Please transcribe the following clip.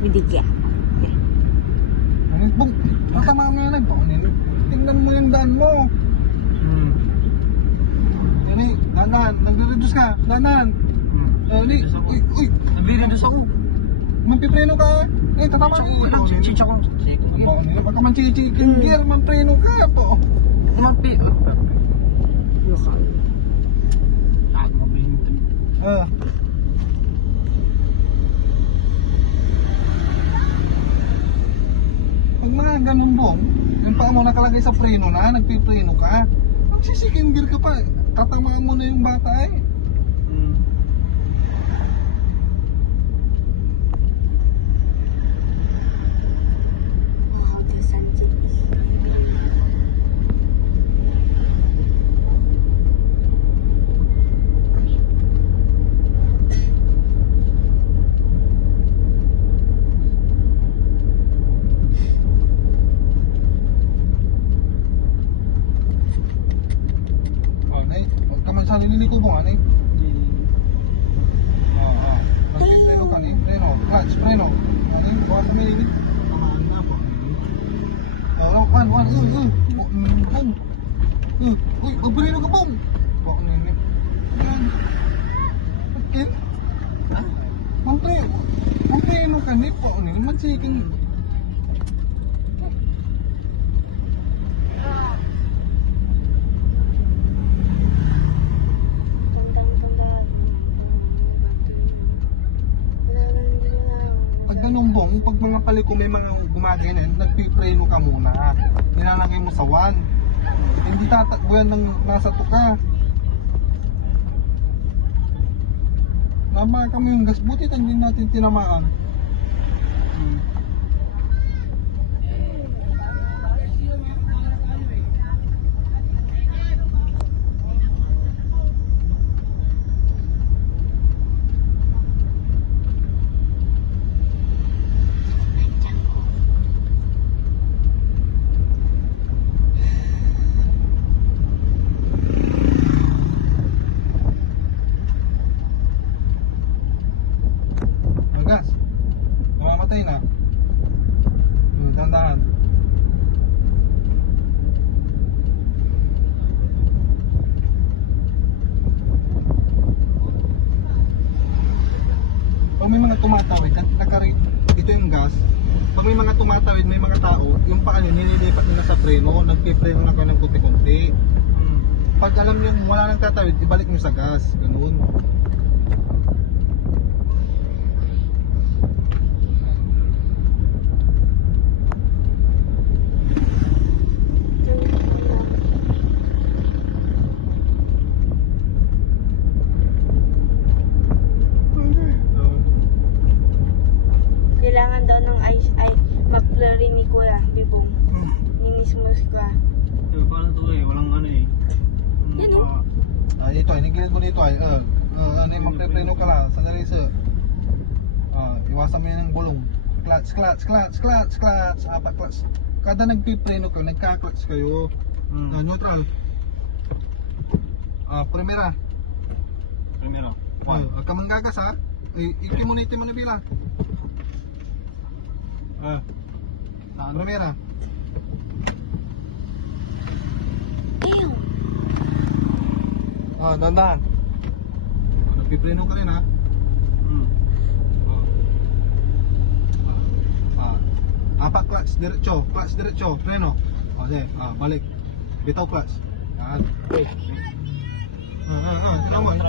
Binigyan. Bong, matama mo yan eh. Tingnan mo yung daan mo. Yan eh, danan. Nagre-reduce ka. Danan. Uy. Nagre-reduce ako. Magpipreno ka. Eh, tatama Chicho ko lang. Chicho ko. Baka man chichikin gear, magpreno ka po. Magpi. Ah. Pag mga ganun bong, yung paa mo nakalagay sa preno na, nagpipreno ka, magsisikin gear ka pa, tatamaan mo na yung bata eh. Huwag ka man sa nililiko mo, anay. Nagpipreno ka ni, preno, clutch, preno. Anay, buwan na may ini. Tamaan na po. Bong. Uy, magpreno ka, bong. Buwan na ini. Ayan. Okay. Magpreno ka ni, buwan na ini. Magsikin. Bong, pag mga paliko may mga gumagano, nagpipreno ka muna. Nilalagay mo sa 1. Hindi tatakbo yan ng nasa tuka. Nama kami yung gas, buti hindi natin tinamaan. Gas. Mamamatay na. Tandaan. Pag may mga tumatawid, ito yung gas. Pag may mga tumatawid, may mga tao, yung paa nyo, nililipat nila sa preno, nagpipreno lang kayo ng kunti-kunti. Pag alam nyo wala nang tatawid, ibalik nyo sa gas. Ganun. Kailangan daw ng ice ay mag-flurry ni Kuya Bibong. Ninismos ka. Paano to eh? Walang ano eh. Yan o. Ito ay, nigilid mo dito ay. Ano yung magpipreno ka lang. Sandali sir. Iwasan mo yan ng gulong. Clutch. Apat clutch. Kada nagpipreno ka, nagka-clutch kayo. Neutral. Primera. Huwag ka manggagas ha. Ikimuniti mo na bilang. Primera. Ew. Dandan. Nagpipreno ka rin ha. Apat clutch diretso, preno. Okay, balik. Bitaw clutch. Yan. Tinawan.